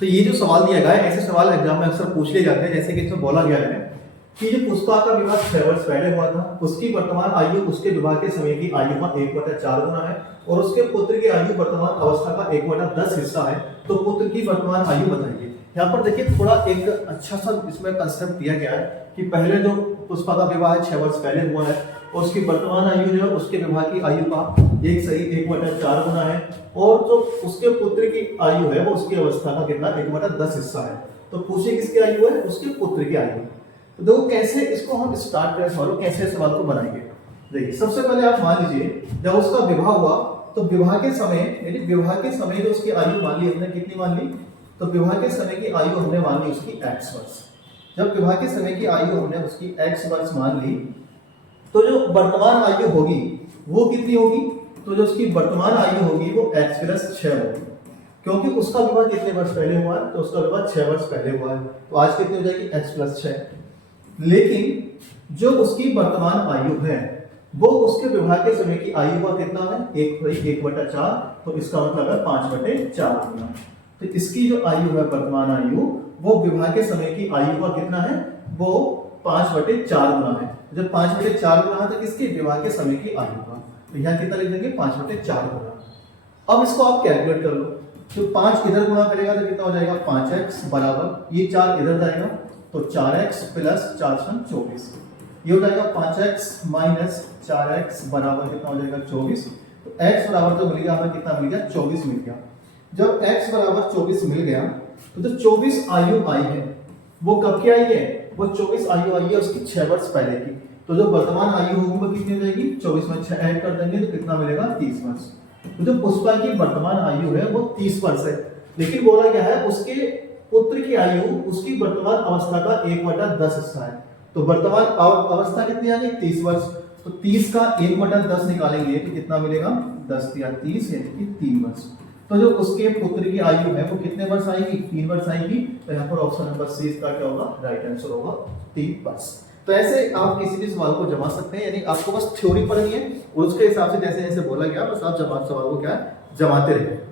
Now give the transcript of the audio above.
तो ये जो सवाल दिया गया है, ऐसे सवाल एग्जाम में अक्सर पूछ लिए जाते हैं। जैसे कि इसमें बोला गया है कि जो पुष्पा का विवाह 6 वर्ष पहले हुआ था, उसकी वर्तमान आयु उसके विवाह के समय की आयु का 1/4 गुना है, और उसके पुत्र की आयु वर्तमान अवस्था का 1/10 हिस्सा है। तो पुत्र की वर्तमान आयु बताइए। यहाँ पर देखिए थोड़ा एक अच्छा सा इसमें कंसेप्ट दिया गया है कि पहले जो पुष्पा का विवाह 6 वर्ष पहले हुआ है, और उसकी वर्तमान आयु जो है उसके विवाह की आयु का 1/4 गुना है, और जो उसके पुत्र की आयु है वो उसकी अवस्था का कितना 1/10 हिस्सा है। तो पूछे किसकी आयु है? उसके पुत्र की आयु। तो देखो कैसे इसको हम स्टार्ट करें सवाल, कैसे सवाल को बनाएंगे। देखिए सबसे पहले आप मान लीजिए जब उसका विवाह हुआ, तो विवाह के समय यानी विवाह के समय जो उसकी आयु मान ली हमने, कितनी मान ली? तो विवाह के समय की आयु हमने मान ली उसकी x वर्ष। जब विवाह के समय की आयु हमने उसकी x वर्ष मान ली, तो जो वर्तमान आयु होगी वो कितनी होगी? तो जो उसकी वर्तमान आयु होगी वो x+6 होगी, क्योंकि उसका विवाह कितने वर्ष पहले हुआ है? तो उसका विवाह 6 वर्ष पहले हुआ है। तो आज कितनी हो जाएगी? x+6। लेकिन जो उसकी वर्तमान आयु है वो उसके विवाह के समय की आयु का कितना है? 1/4। तो इसका मतलब है 5/4 गुना। तो इसकी जो आयु है वर्तमान आयु, वो विवाह के समय की आयु का कितना है? वो 5/4 गुना है। जब 5/4 गुना है तो किसके? विवाह के समय की आयु का। तो यहाँ कितना लिख देंगे? 5/4 गुना। अब इसको आप कैलकुलेट कर लो। तो 5 इधर गुना करेगा तो कितना हो जाएगा? 5x बराबर ये 4 इधर जाएगा तो 4x प्लस 4 24। ये हो जाएगा 5x माइनस 4x बराबर कितना हो जाएगा? 24। तो x बराबर तो मिल गया हमें, कितना मिल गया? 24 मिल गया। जब x बराबर 24 मिल गया तो जो 24 आयु आई है वो कब की आई है? वो 24 आयु आई है उसकी 6 वर्ष पहले की। तो जो वर्तमान आयु होगी वो कितनी हो जाएगी? 24 में 6 ऐड कर देंगे तो कितना मिलेगा? 30 वर्ष। तो जो पुष्पा की वर्तमान आयु है वो 30 वर्ष है, लेकिन बोला गया है उसके पुत्र की आयु उसकी वर्तमान अवस्था का 1/10 हिस्सा है। तो वर्तमान अवस्था कितनी आ गई? 30 वर्ष। तो 30 का 1/10 निकालेंगे तो कितना मिलेगा? 10 या 30 यानी कि 3 वर्ष। तो जो उसके पुत्र की आयु है वो कितने वर्ष आएगी? 3 वर्ष आएगी। तो यहाँ पर ऑप्शन नंबर सी इसका क्या होगा? राइट आंसर होगा 3 वर्ष। तो ऐसे आप किसी भी सवाल को जमा सकते हैं, यानी आपको बस थ्योरी पढ़नी है और उसके हिसाब से जैसे जैसे बोला गया बस आप सवाल को क्या जमाते रहे।